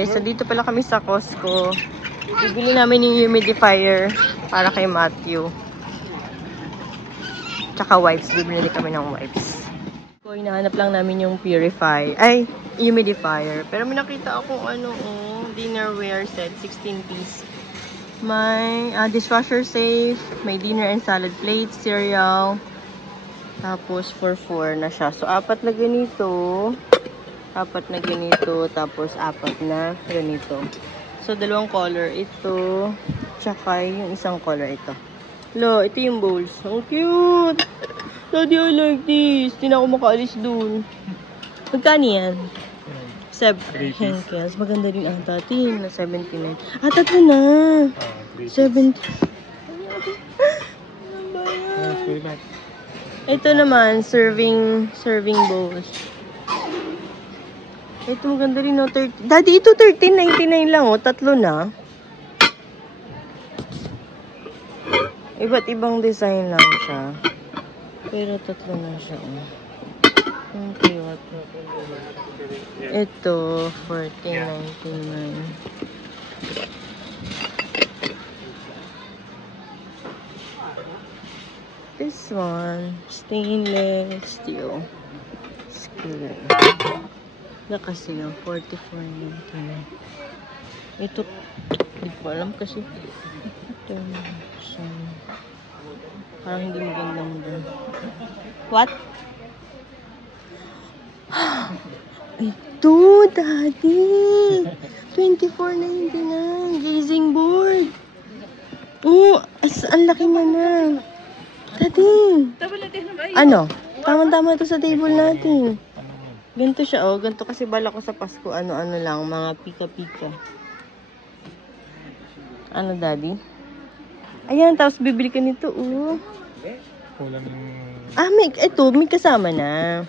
guys. So, dito pala kami sa Costco. Bibili namin yung humidifier para kay Matthew. Tsaka wipes. Bibili kami ng wipes. So, hinahanap lang namin yung humidifier. Pero may nakita akong dinnerware set. 16 piece. May dishwasher safe. May dinner and salad plates, cereal. Tapos, for 4 na siya. So, 4 na ganito. 4 na ganito. Tapos, 4 na ganito. So, 2 color. Ito. Tsaka yung isang color ito. Lo, ito yung bowls. Ang cute! Daddy, I like this. Hindi na ako makaalis dun. Magkano yan? 7 Henkels. Maganda rin ang tatin na 79. Tatlo na. 70. Ito naman, serving bowls. Ito maganda rin, no? Daddy, ito 13.99 lang, oh. 3 na. Iba't ibang design lang siya. Pero 3 na siya, oh. Ang cute. Ito, 14.99. This one, stainless steel. Square. Kasi yung 44.99. Ito, hindi ko alam kasi. Ito, so, parang hindi magandang doon. What? Ito, Daddy! 24.99. Gazing board. Oh, ang laki niya na. Daddy! Ano? Tama-tama ito sa table natin. Ganito siya, oh. Ganito kasi bala ko sa Pasko. Ano-ano lang. Mga pika-pika. Ano, Daddy? Ayan, tapos bibili ka nito, oh. May kasama na.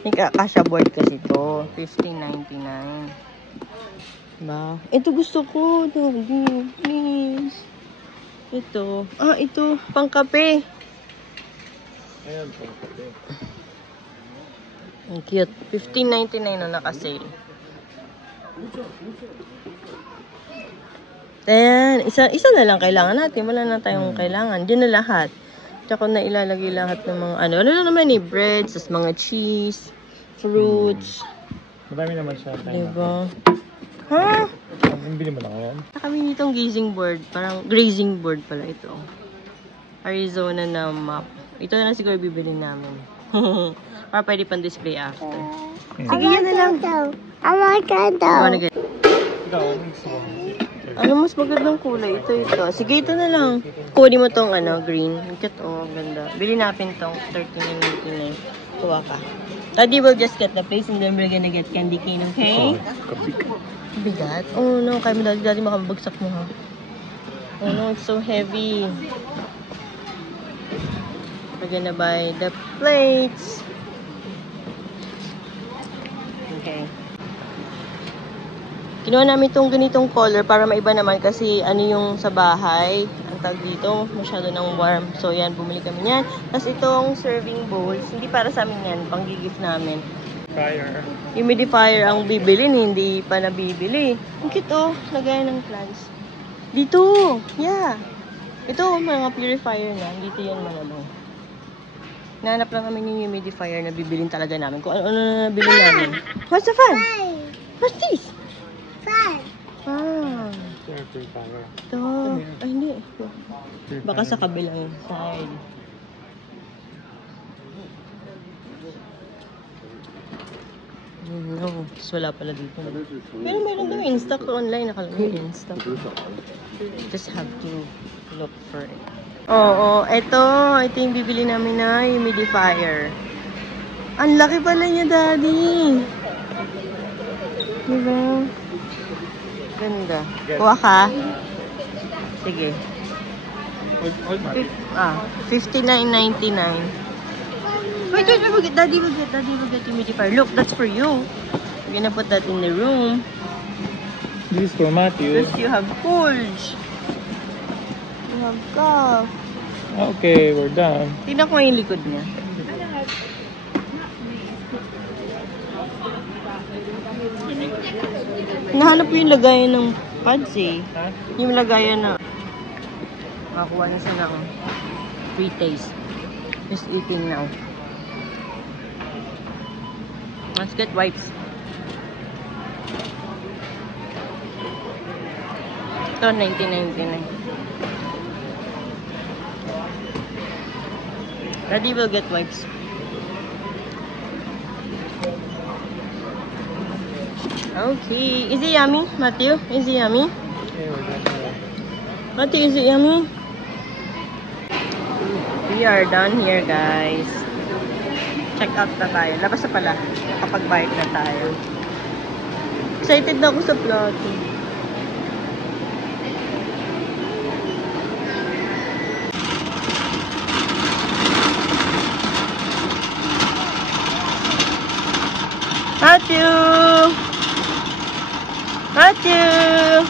May kasha board kasi ito. 15.99. Diba? Ito gusto ko, Daddy. Please. Ito. Ito. Pangkape. Ayan, pangkape. Ang cute. 15.99 na naka-sale. Ayan. Isa na lang kailangan natin. Wala na tayong kailangan. Diyan na lahat. Tsaka na ilalagay lahat ng mga ano lang naman breads, mga cheese, fruits. Madami naman siya. Diba? Ha? Bili mo lang yan. Kami nitong gazing board. Parang grazing board pala ito. Arizona na map. Ito na lang siguro bibili namin. Para pwede pang display after. Sige, yan na lang. I like it though. Ano mas magandang kulay? Ito. Sige, ito na lang. Kunin mo tong green. Ito, ganda. Bili natin tong 13.99. Tuwa ka. Daddy will just get the place and then we're gonna get candy cane, okay? Bigat? Oh no, kaya mo daddy makabagsak mo ha. Oh no, it's so heavy. We're gonna buy the plates. Okay. Kinuha namin itong ganitong color para maiba naman kasi ano yung sa bahay. Ang tag dito, masyado ng warm. So yan, bumili kami yan. Tapos itong serving bowls, hindi para sa amin yan, pang-gift namin. Humidifier ang bibilin, hindi pa nabibili. Ang cute oh, lagay ng plants. Dito, yeah. Ito, mga purifier na. Dito yan malamang. Nahanap lang kami yung humidifier na bibilin talaga namin. Kung ano na nabili namin. What's the fun? What's this? Ito. Ay, hindi. Baka sa kabilang side. No. Tapos wala pala dito. Pero meron daw in stock online. Nakalagay in stock. Just have to look for it. Oo. Ito yung bibili namin na humidifier. Ang laki pala niya, Daddy. Diba? Ganda. Kuha ka? Sige. 59.99. Wait, Daddy will get humidifier. Look, that's for you. We're gonna put that in the room. This is for Matthew. Because you have colds. You have cough. Okay, we're done. Tingnan ko yung likod niya. Hinahanap ko yung lagayan ng pads eh. Ha? Yung lagayan na... Makakuha na siya ng free taste. Just eating now. Let's get wipes. Ito, $19.99. Daddy will get wipes. Okay. Is it yummy, Matthew? Is it yummy? Okay, we're done. Matthew, is it yummy? We are done here, guys. Check out na tayo. Labas na pala. Kapag-bike na tayo. Excited na ako sa plato. Matthew! Matthew!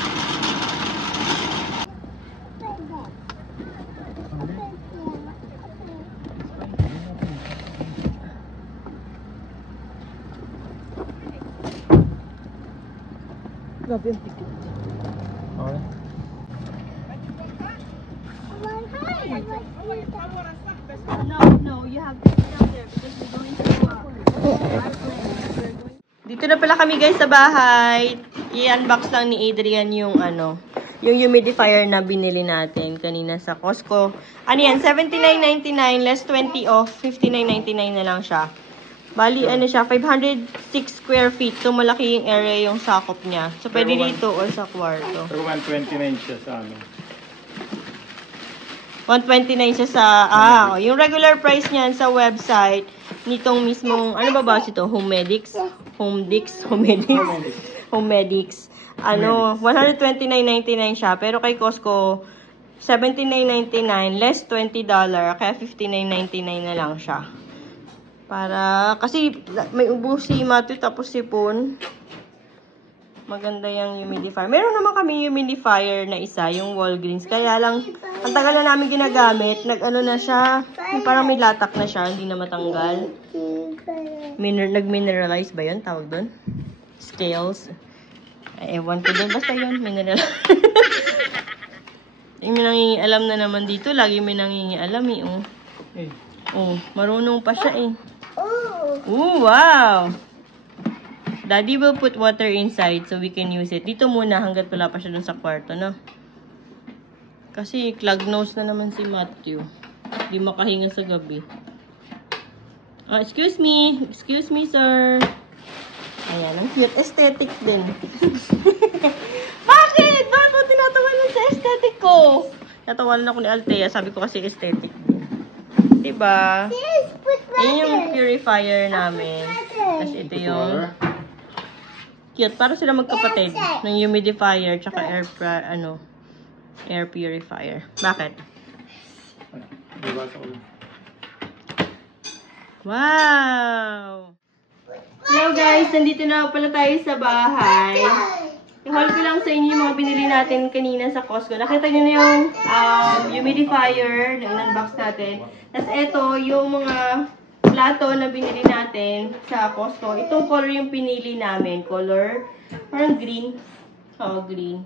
Grabe ang ticket. Okay. No, you have to sit down there because we're going to Dito na pala kami guys sa bahay. I-unbox lang ni Adrian yung yung humidifier na binili natin kanina sa Costco. Ano yan? $79.99 less 20 off. $59.99 na lang siya. Bali, ano siya, 506 square feet. So, malaki yung area yung sakop niya. So, pwede dito or sa kwarto. Pero 129 siya sa amin. 129 siya sa, yung regular price niyan sa website, nitong mismong, ano ba ba ito? Homedics? Homedics? Homedics. Ano, $129.99 siya. Pero kay Costco, $79.99 less $20. Kaya $59.99 na lang siya. Para, kasi may ubo si Matthew tapos sipon. Maganda yung humidifier. Meron naman kami humidifier na isa, yung Walgreens. Kaya lang, ang tagal na namin ginagamit. Nag-ano na siya, yung parang may latak na siya, hindi na matanggal. Nag-mineralize ba yun? Tawag doon? Scales. Ewan ko din. Basta yun, mineral. Yung may nangingialam na naman dito. Lagi may nangingialam eh. Oh. Hey. Oh, marunong pa siya eh. Oh, wow! Daddy will put water inside so we can use it. Dito muna hanggat wala pa siya dun sa kwarto, no? Kasi clog nose na naman si Matthew. Hindi makahinga sa gabi. Excuse me. Excuse me, sir. Ayan, ang cute. Aesthetic din. Bakit? Bakit mo tinatawanan sa aesthetic ko? Natawanan ako ni Althea. Sabi ko kasi aesthetic din. Diba? Ayan yung purifier namin. Tapos ito yung cute. Para sila magkapatid. Ng humidifier tsaka air purifier. Bakit? Wow! Hello guys! Nandito na pala tayo sa bahay. I-haul ko lang sa inyo yung mga binili natin kanina sa Costco. Nakita nyo na yung humidifier na in-unbox natin. Tapos ito, yung mga plato na binili natin sa Costco. Itong color yung pinili namin. Color, parang green. Oh, green.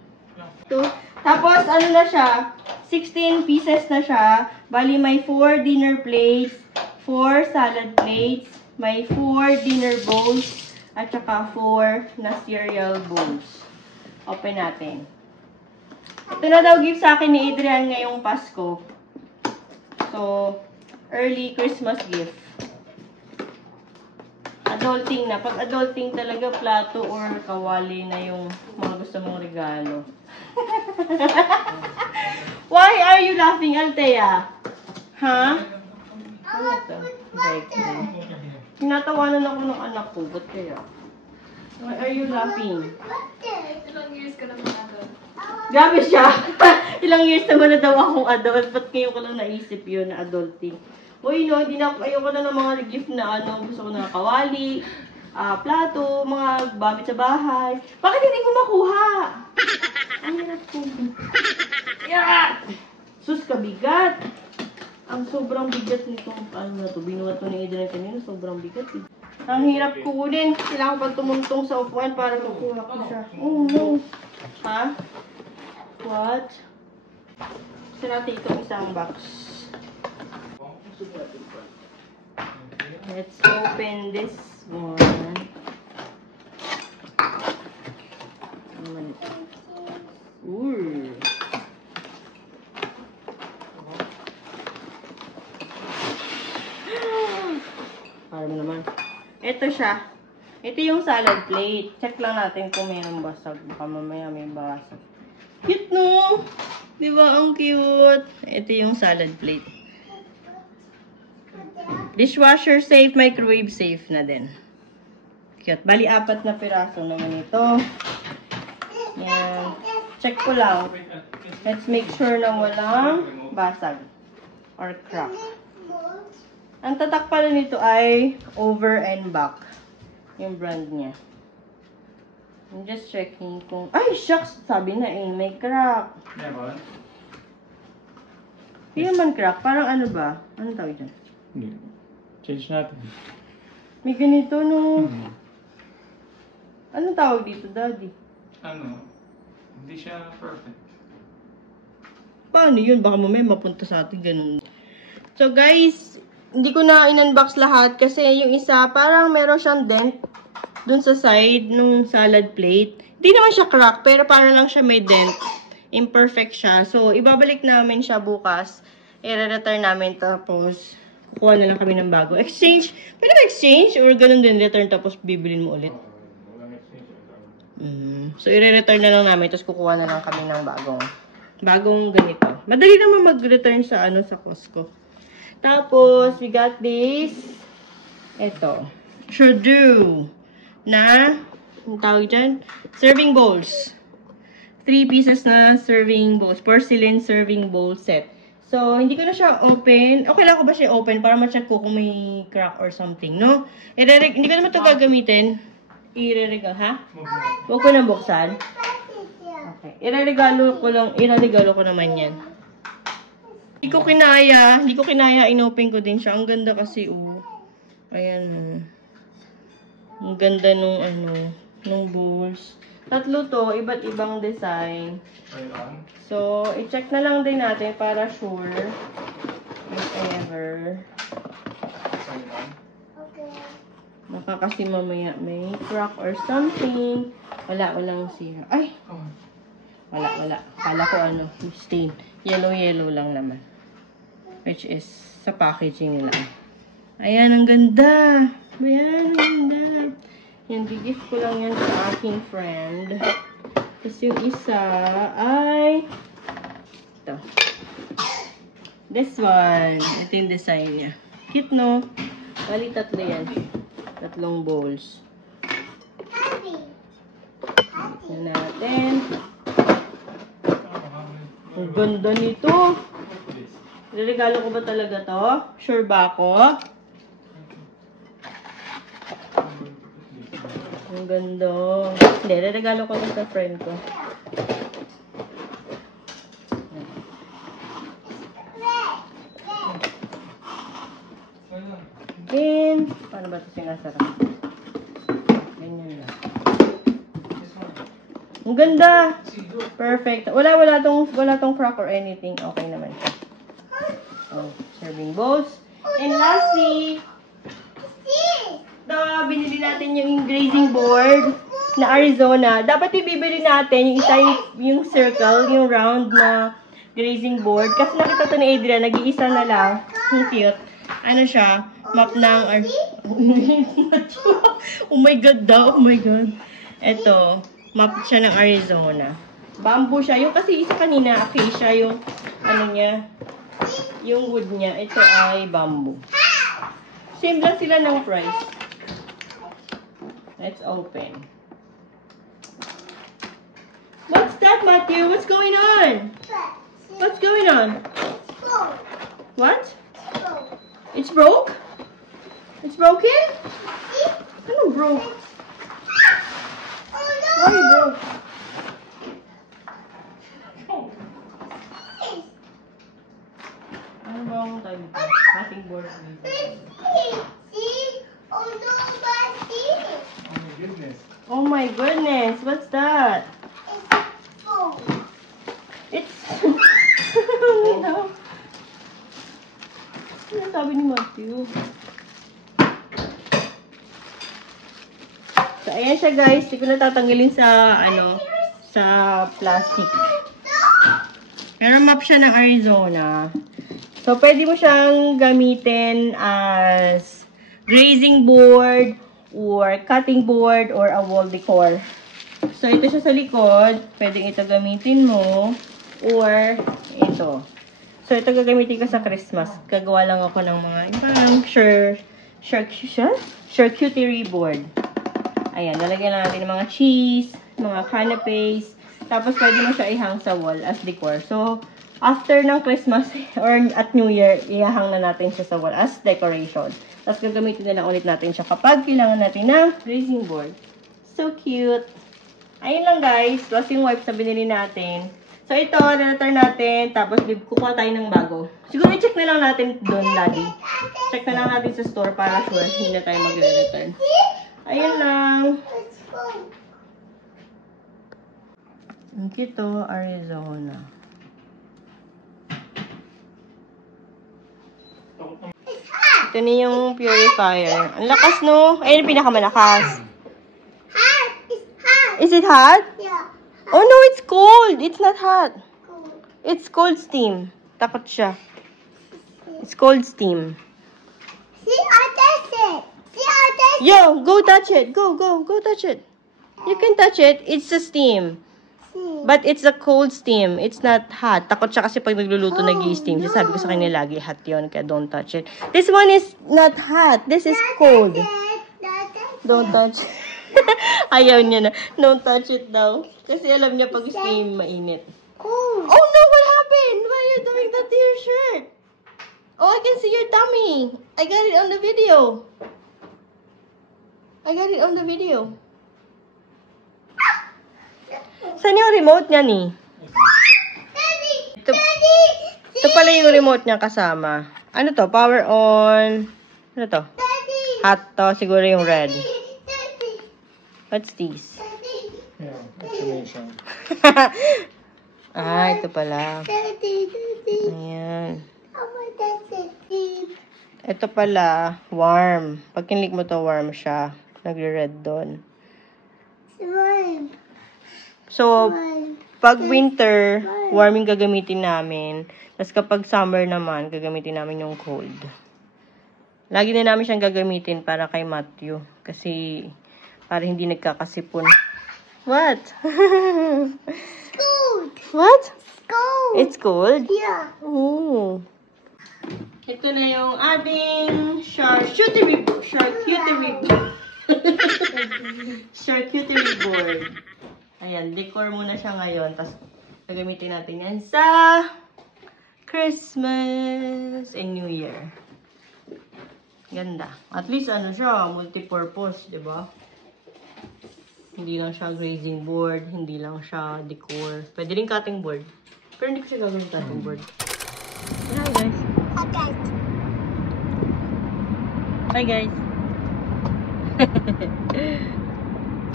Ito. Tapos, ano na siya? 16 pieces na siya. Bali, may 4 dinner plates, 4 salad plates, may 4 dinner bowls, at saka 4 na cereal bowls. Open natin. Ito na daw gift sa akin ni Adrian ngayong Pasko. So, early Christmas gift. Adulting na. Pag adulting talaga, plato or kawali na yung mga gusto mong regalo. Why are you laughing, Althea? Huh? Ano ito? Tinatawanan ako ng anak ko. Ba't kaya? Why are you laughing? Ilang years ka na mga adult? Grabe siya. Ilang years naman na daw akong adult. Ba't ngayon ko lang naisip yun na adulting? Uy, no, ayoko na ng mga gift na gusto ko na kawali, plato, mga gamit sa bahay. Bakit hindi ko makuha? Ang hirap ko. Yeah! Sus, kabigat. Ang sobrang bigat nitong, ano na to, binuhat to ni Adrian kanina, sobrang bigat eh. Ang hirap kukunin. Kailangan ko pa tumuntong sa upuan para makuha ko siya. Oh no. Ha? What? Gusto natin itong isang box. Let's open this one. Ooh. Parang naman. Ito siya. Ito yung salad plate. Check lang natin kung mayroong basag. Baka mamaya may basag. Cute, no? Diba? Ang cute. Ito yung salad plate. Dishwasher safe, microwave safe na din. Cute. Bali, 4 na piraso naman ito. Yan. Check ko lang. Let's make sure na walang basag or crack. Ang tatak pala nito ay over and back. Yung brand niya. I'm just checking kung... Ay, shucks! Sabi na eh, may crack. Meron? Hindi naman crack. Parang ano ba? Anong tawag dyan? Hindi. Change natin. May ganito no. Anong tawag dito, Daddy? Ano? Hindi siya perfect. Paano yun? Baka mamaya mapunta sa atin ganun. So guys, hindi ko na in-unbox lahat kasi yung isa parang meron siyang dent dun sa side nung salad plate. Hindi naman siya crack pero parang lang siya may dent. Imperfect siya. So ibabalik namin siya bukas. I-return namin tapos kukuha na lang kami ng bago. Exchange. Pwede ba exchange? Or ganun din return tapos bibilin mo ulit? So i-return na lang namin tapos kukuha na lang kami ng bagong ganito. Madali naman mag-return sa sa Costco. Tapos, we got this. Ito. Trudeau. Na, ang tawag dyan? Serving bowls. 3 pieces na serving bowls. Porcelain serving bowl set. So, hindi ko na siya open. Okay lang ko ba siya open para ma-check ko kung may crack or something, no? Hindi ko naman ito gagamitin. I-re-regalo, ha? Huwag ko nang buksan. Okay. I-regalo ko naman yan. Hindi ko kinaya, inopen ko din siya. Ang ganda kasi, ayan, ang ganda nung bowls. 3 to, iba't ibang design. So, i-check na lang din natin para sure. If ever. Baka kasi mamaya may crack or something. Walang sira. Ay! Wala. Kala ko stain. Yellow lang naman. Which is sa packaging nila. Ayan, ang ganda. Ayan, ang ganda. Yan, gift ko lang yan sa aking friend. Tapos yung isa ay ito. This one. Ito yung design niya. Cute, no? Bali, 3 yan. 3 bowls. Ito natin. Ang ganda nito. Regalo ko ba talaga to? Sure ba ako? Ang ganda. Hindi, regalo ko sa friend ko. Then, paano ba ito sinasara? Ganyan lang. Ang ganda! Perfect. Wala tong crack or anything. Okay naman siya. Oh, serving bowls. And lastly, binili natin yung grazing board na Arizona. Dapat ibibili natin yung isa yung circle, yung round na grazing board. Kasi nakita to ni Adrian, nag-iisa na lang. Ang cute. Ano siya? Map ng... Oh my God daw. Oh my God. Ito. Map siya ng Arizona. Bamboo siya. Yung kasi isa kanina, acacia yung niya. Yung wood niya. Ito ay bamboo. Same lang sila ng price. Let's open. What's that, Matthew? What's going on? What's going on? What? It's broke? It's broken? Ano broke? Why broke? Ano ba ang time ito? Cutting board. Oh, nobody. Oh my goodness. Oh my goodness, what's that? Oh. It's... no. Ano sabi ni Matthew? So, ayan siya guys. Hindi ko na tatanggalin sa, sa plastic. Pero map siya ng Arizona. So, pwede mo siyang gamitin as grazing board, or cutting board, or a wall decor. So, ito siya sa likod. Pwedeng ito gamitin mo, or ito. So, ito gagamitin ko sa Christmas. Gagawa lang ako ng mga parang charcuterie board. Ayan, lalagyan lang natin ng mga cheese, mga canapes. Tapos, pwede mo siya ihang sa wall as decor. So, after ng Christmas or at New Year, ihahang na natin siya sa wall as decoration. Tapos, gagamitin na lang ulit natin siya kapag kailangan natin ng grazing board. So cute! Ayun lang guys, closing wipes na binili natin. So, ito, return natin. Tapos, kukuha tayo ng bago. Siguro, i-check na lang natin doon, Daddy. Check na lang natin sa store para sure hindi na tayo magre-return. Ayun lang. Ang cute, Arizona. Ito na yung purifier. Ang lakas, no? Ayun yung pinakamalakas. Hot. It's hot. Is it hot? Yeah. Oh, no, it's cold. It's not hot. Cool. It's cold steam. Takot siya. It's cold steam. See, I touch it. See, I touch it. Yo, go touch it. Go touch it. You can touch it. It's a steam. See. But it's a cold steam. It's not hot. Takot siya kasi pag nagluluto nag-i-steam. Sabi ko sa kanya lagi, hot yun. Kaya don't touch it. This one is not hot. This is cold. Don't touch it. Ayaw niya na. Don't touch it daw. Kasi alam niya pag steam, mainit. Cool. Oh no, what happened? Why are you doing that to your shirt? Oh, I can see your tummy. I got it on the video. Saan yung remote niya ni? Daddy. Ito, Daddy. ito pala yung remote niya kasama. Ano to? Power on. Ano to? Daddy. Hot to. Siguro yung red. Daddy. What's this? Daddy. Yeah, activation. Ito pala. Daddy. Daddy. Ayan. I want Daddy. Ito pala, warm. Pag kinlik mo to, warm siya. Nagre-red doon. Slime. So, Slime. pag winter, warm yung gagamitin namin. Tapos kapag summer naman, gagamitin namin yung cold. Lagi na namin siyang gagamitin para kay Matthew. Kasi, para hindi nagkakasipon. What? Cold. What? Cold. It's cold? Yeah. Oh. Ito na yung ating charcuterie board. Ayan, decor muna siya ngayon. Tapos, gagamitin natin yan sa Christmas and New Year. Ganda. At least, ano siya, multi-purpose, di ba? Hindi lang siya grazing board, hindi lang siya decor. Pwede rin cutting board. Pero hindi ko siya gagawin cutting board. Hi, guys. Okay. Hi, guys.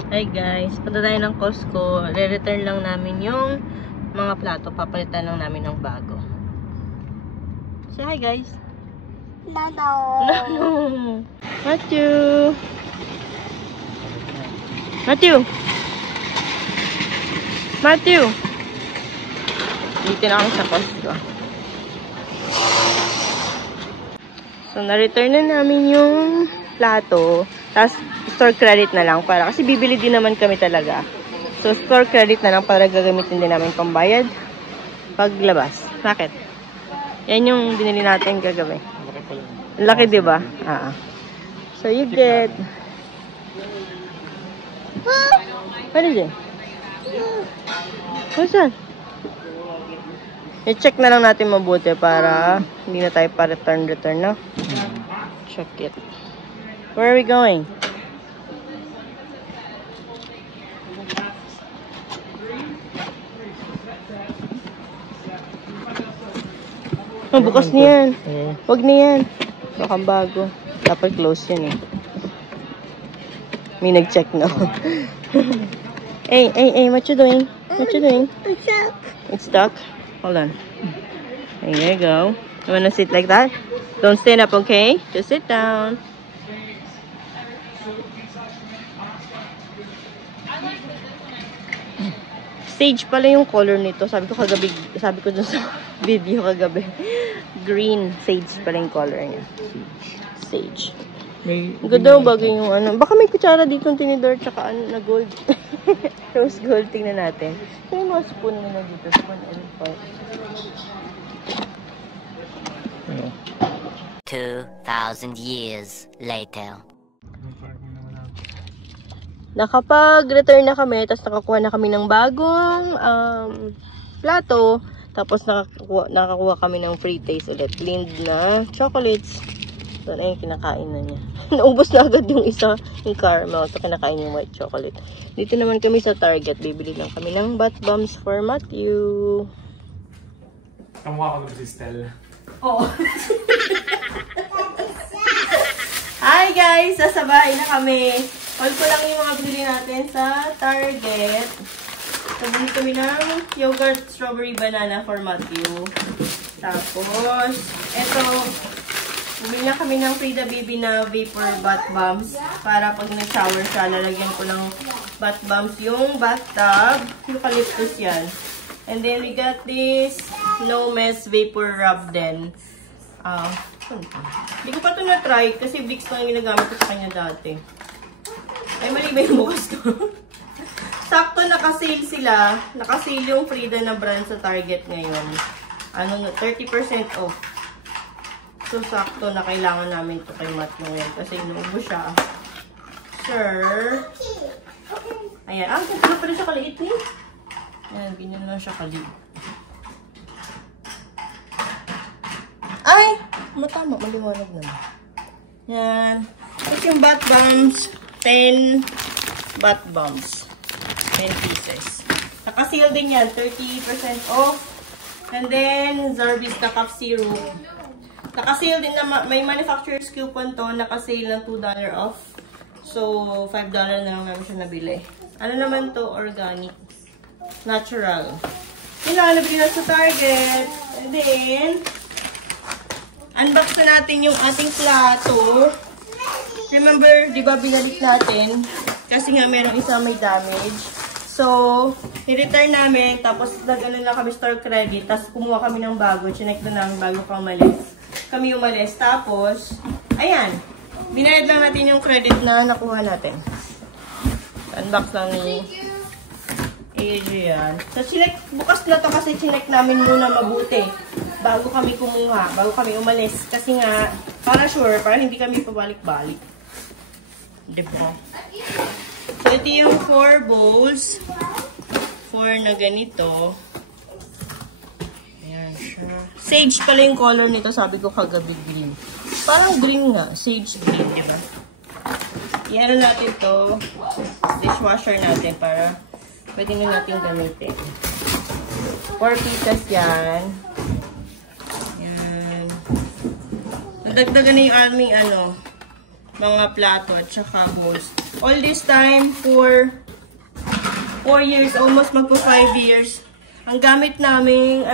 Hi, guys. Punta tayo ng Costco. Re-return lang namin yung mga plato. Papalitan lang namin ng bago. Say hi, guys. No. No. Matthew. Dito na ako sa Costco. So, na-return na namin yung plato. Tapos, store credit na lang. Kasi bibili din naman kami talaga. So, store credit na lang para gagamitin din namin pambayad paglabas. Bakit? Yan yung binili natin gagawin. Laki, di ba? So, you get... What is it? What's that? I-check na lang natin mabuti para hindi na tayo pa-return, no? Check it. Where are we going? Oh, bukas na yan. Huwag na yan. Baka bago. Dapat close yan eh. May nag-check na. Hey, what you doing? What you doing? It's up. It's stuck? Hold on. There you go. You wanna sit like that? Don't stand up, okay? Just sit down. Sage pala yung color nito. Sabi ko dun sa video kagabi. Green. Sage pala yung color niya. Sage. Good daw bagay yung ano. Baka may kutsara dito ng tinidor tsaka ano na gold. Rose gold. Tingnan natin. May mga spoon nila dito. Spoon and fork. 2,000 years later. Nakapag-return na kami, tapos nakakuha na kami ng bagong plato, tapos nakakuha kami ng free taste ulit. Blend na chocolates. So, na yung kinakain na niya. Naubos na agad yung isa, yung caramel. So, kinakain yung white chocolate. Dito naman kami sa Target. Bibili lang kami ng bath bombs for Matthew. Kamukha ko ng si Stella. Oo. Hi guys! Sasabahay na kami. All ko lang yung mga binili natin sa Target. So, bumili kami ng yogurt strawberry banana for Matthew. Tapos, eto, bumili na kami ng Frida Baby na vapor bath bombs. Para pag nag-shower siya, lalagyan ko ng bath bombs yung bathtub. Eucalyptus yan. And then, we got this No Mess Vapor Rub din. Hindi ko pa ito na-try kasi Vicks lang yung ginagamit ko sa kanya dati. Ay, mali ba yung bukas ko? Sakto naka-sale sila. Naka-sale yung Frida na brand sa Target ngayon. 30% off. So, sakto na kailangan namin ito kay Matt ngayon kasi inuubo siya. Sure. Ayan. Kung pala siya kaliit ni. Ayan, ganyan lang siya kaliit. Ay! Matama, maliwanag naman. Yan. Ito yung bath bombs. 10 bath bombs. 10 pieces. Naka-seal din yan. 30% off. And then, Zarbis na cough syrup. Naka-seal din na may manufacturer's coupon to. Naka-sale ng $2 off. So, $5 na lang namin siya nabili. Ano naman to? Organic. Natural. Yun lang, nabili na sa Target. And then, unbox na natin yung ating plato. Remember, di ba binalik natin? Kasi nga merong isa may damage. So, i-return namin. Tapos, nag-ano na kami store credit. Tapos, kumuha kami ng bago. Chinek na namin bago kami umalis. Tapos, ayan. Binayad lang natin yung credit na nakuha natin. Unbox lang ni Adrian. So, bukas na to kasi chinek namin muna mabuti. Bago kami kumuha. Bago kami umalis. Kasi nga, para sure, para hindi kami pabalik-balik. Diba? So, ito yung 4 bowls. 4 na ganito. Ayan siya. Sage pala yung color nito. Sabi ko kagabi green. Parang green nga. Sage green, diba? I-ano natin to. Dishwasher natin para pwede na natin gamitin. 4 pieces yan. Ayan. Nadagdagan na yung aming mga plato at saka bowls. All this time for 4 years, almost magpo 5 years. Ang gamit naming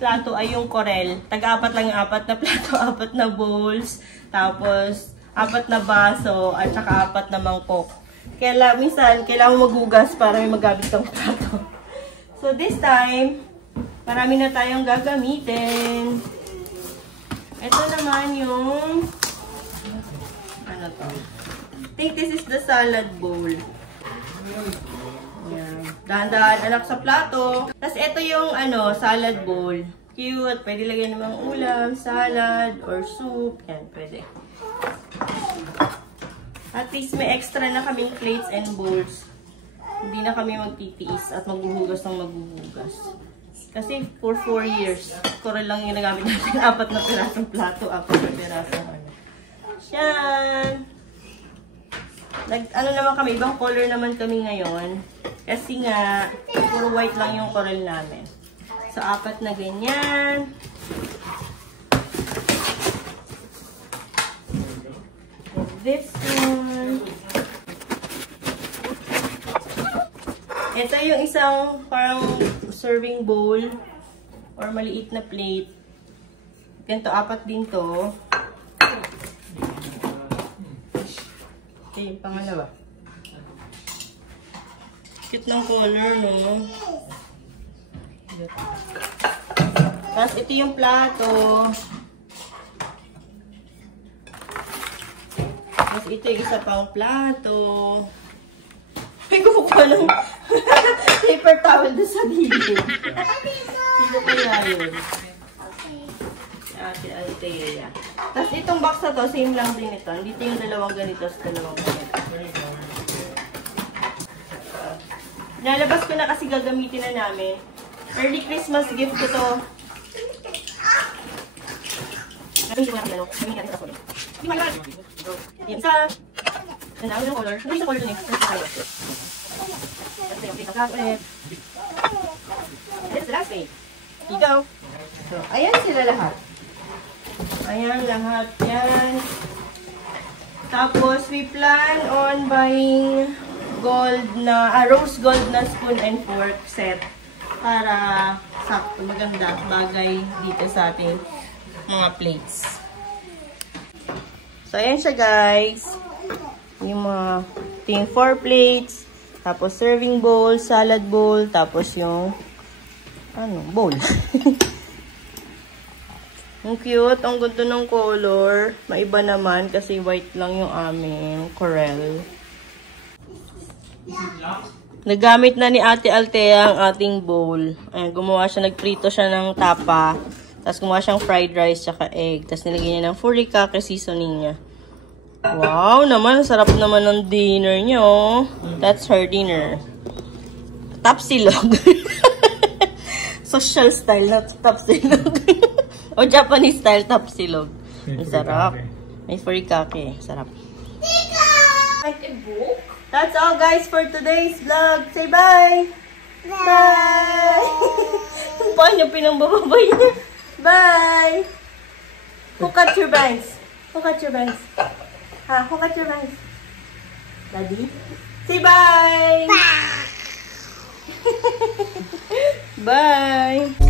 plato ay yung Corel. Tag-apat lang yung 4 na plato, 4 na bowls, tapos 4 na baso, at saka 4 na mangkok. Kaya minsan, kailangan maghugas para may magamit ng plato. So this time, marami na tayong gagamitin. Ito naman yung ano to? I think this is the salad bowl. Ayan. Dahan-dahan anak sa plato. Tapos ito yung salad bowl. Cute. Pwede lagyan ng ulam, salad, or soup. Yan, pwede. At least may extra na kaming plates and bowls. Hindi na kami magtitiis at maghuhugas ng maghuhugas. Kasi for 4 years, Corel lang yung nagamit natin. 4 na pirasong plato, 4 na pirasong Yan! Ano naman kami, ibang color naman kami ngayon. Kasi nga, puro white lang yung Corel namin. So, 4 na ganyan. This one. Ito yung isang parang serving bowl or maliit na plate. Ganito, 4 din to. Okay, pangalawa. Cute ng color, no? Tapos ito yung plato. Tapos ito yung isa pang plato. Ay, kumukuha ng paper towel doon sa gilid. Sino kaya yun? Ate Altea. Tapos itong box na to, same lang din ito. Dito yung dalawang ganito sa dalawang ganito. Nalabas ko na kasi gagamitin na namin. Early Christmas gift ko to. Yan sa... Ano yung color? Ano yung color next? This is the last page. Ikaw. So, ayan sila lahat. Ayan lahat yan. Tapos, we plan on buying gold na, rose gold na spoon and fork set para sakto maganda bagay dito sa ating mga plates. So, ayan siya guys. Yung mga ito yung 4 plates, tapos serving bowl, salad bowl, tapos yung bowl. Ang cute, ang ganda ng color. Maiba naman kasi white lang yung amin, coral. Nagamit na ni Ate Altea ang ating bowl. Ayan, gumawa siya, nagprito siya ng tapa. Tapos gumawa siyang fried rice tsaka egg. Tapos nilagyan niya ng furikake seasoning niya. Wow naman, sarap naman ng dinner niya, oh. That's her dinner. Tapsilog. Social style na tapsilog. O Japanese style tapsilog. Ang sarap. May furikake. Sarap. Like a book? That's all guys for today's vlog. Say bye! Bye! Paano pinangbababay niya? Bye! Hook at your bangs. Hook at your bangs. Ha, hook at your bangs. Daddy? Say bye! Bye! Bye!